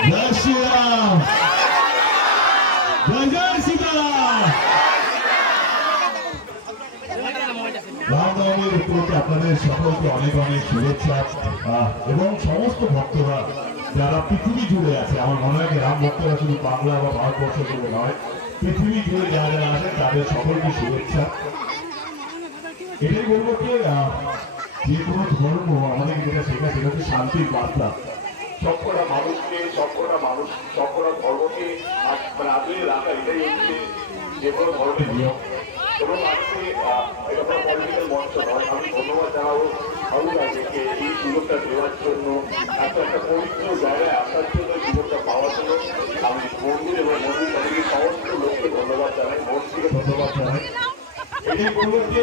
জয় শ্রীরাম জয় জয় সীতারাম রামনবমীর আপনাদের সকলকে অনেক অনেক শুভেচ্ছা এবং সমস্ত ভক্তরা যারা পৃথিবী জুড়ে আছে আমার মনে হয় রাম ভক্তরা শুধু বাংলা বা ভারতবর্ষ জুড়ে নয় পৃথিবী জুড়ে যারা যারা আছেন তাদের সকলকে শুভেচ্ছা এটাই বলব আহ, যে কোনো ধর্ম আমাদের যেটা শেখা সেটা হচ্ছে শান্তির বার্তা সবকটা মানুষকে, সবকটা মানুষ, সবকটা ধর্মকে মানে আগলে রাখা এটাই হচ্ছে যে কোনো ধর্মের নিয়ম। এবং আজকে এটা কোনো পলিটিক্যাল মঞ্চ নয়। আমি ধন্যবাদ জানাব যে এই সুযোগটা দেওয়ার জন্য। একটা একটা পবিত্র জায়গায় আসার জন্য সুযোগটা পাওয়ার জন্য। আমি মন্দির এবং মন্দির কমিটির সমস্ত লোককে ধন্যবাদ জানাই, মন্ত্রীকে ধন্যবাদ জানাই। এটাই বলব যে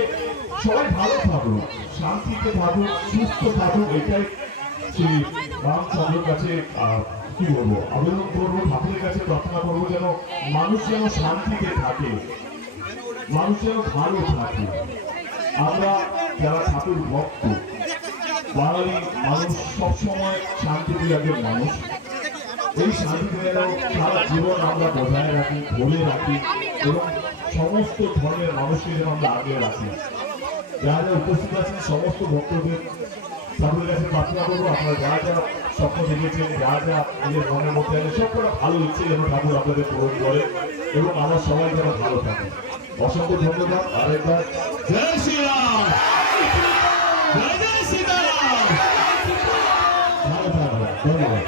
সবাই ভালো থাকুক শান্তিতে থাকুক সুস্থ থাকুক এটাই শ্রী রামচন্দ্রের কাছে কি বলব, আবেদন করব, ঠাকুরের কাছে প্রার্থনা করব যেন মানুষ যেন শান্তিতে থাকে। মানুষ যেন ভালো থাকে। আমরা যারা ঠাকুর ভক্ত, বাঙালি মানুষ সবসময় শান্তিপ্রিয়াদের মানুষ। এই শান্তি যেন সারা জীবন আমরা বজায় রাখি ধরে রাখি এবং সমস্ত ধর্মের মানুষকে যেন আমরা আগলে রাখি। যারা উপস্থিত আছেন, সমস্ত ভক্তদের সাধুর কাছে প্রার্থনা করব, আপনারা যারা যারা স্বপ্ন দেখেছেন, যারা যারা নিজের মনের মধ্যে আছে সবটা ভালো ইচ্ছে যেন ঠাকুর আপনাদের পূরণ করে এবং আমার সবাই যেন ভালো থাকে। অসংখ্য ধন্যবাদ, আরেকবার। জয় শ্রীরাম! ধন্যবাদ